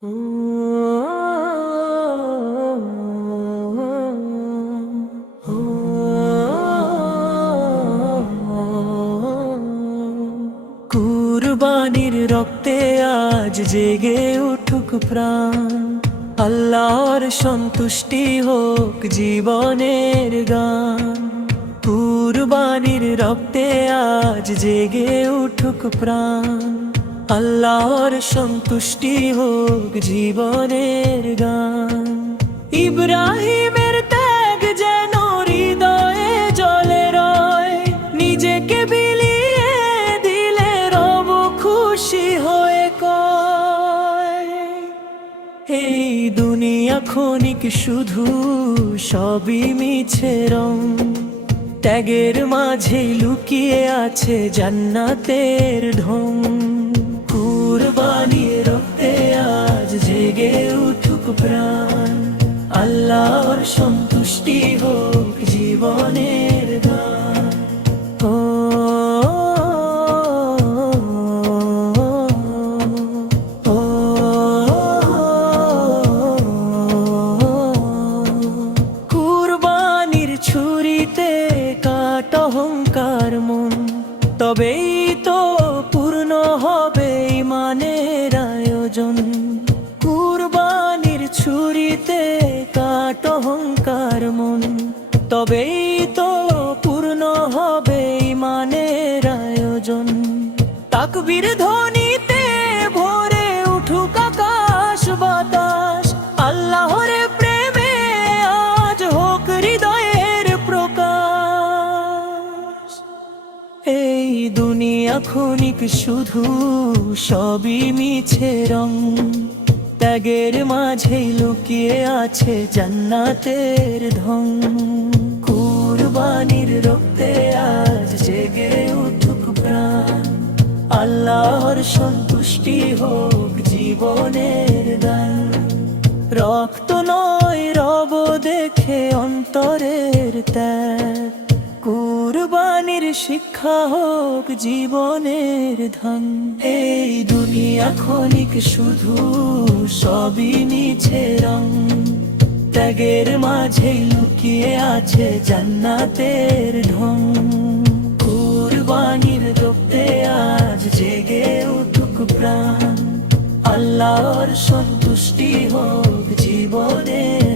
কুরবানির রক্তে আজ জেগে উঠুক প্রাণ, আল্লাহর সন্তুষ্টি হোক জীবনের গান। কুরবানির রক্তে আজ জেগে উঠুক প্রাণ, আল্লাহর সন্তুষ্টি হোক জীবনের গান। ইব্রাহিমের ত্যাগ যেন হৃদয়ে জ্বলে রয়, নিজেকে বিলিয়ে দিলে রব খুশি হয়ে কয়। এই দুনিয়া ক্ষণিক শুধু, সবই মিছে রং, ত্যাগের মাঝে লুকিয়ে আছে জান্নাতের ঢং। কুরবানির রক্তে আজ জেগে উঠুক প্রাণ, আল্লাহর সন্তুষ্টি হোক জীবনের গান। কুরবানির ছুরিতে কাট অহংকার মন, তবেই তো পূর্ণ হবে ইমানের আয়োজন। কুরবানির ছুরিতে কাট অহংকার মন, তবেই তো পূর্ণ হবে ইমানের আয়োজন। তাকবীর ধ্বনিতে ভরে উঠুক আকাশ বাতাস, আল্লাহর প্রেমে আজ হোক হৃদয়ের প্রকাশ। এই দুনিয়া ক্ষণিক শুধু, সবই মিছে রং, ত্যাগের মাঝে লুকিয়ে আছে জান্নাতের ঢং। কুরবানির রক্তে আজ জেগে উঠুক প্রাণ, আল্লাহর সন্তুষ্টি হোক জীবনের দান। রক্ত নয় রব দেখে অন্তরের ত্যাগ, কুরবানির শিক্ষা হোক জীবনের ধন। এই দুনিয়া ক্ষণিক শুধু, সবই মিছে রং, ত্যাগের মাঝে লুকিয়ে আছে জান্নাতের ঢং। কুরবানির রক্তে আজ জেগে উঠুক প্রাণ, আল্লাহর সন্তুষ্টি হোক জীবনের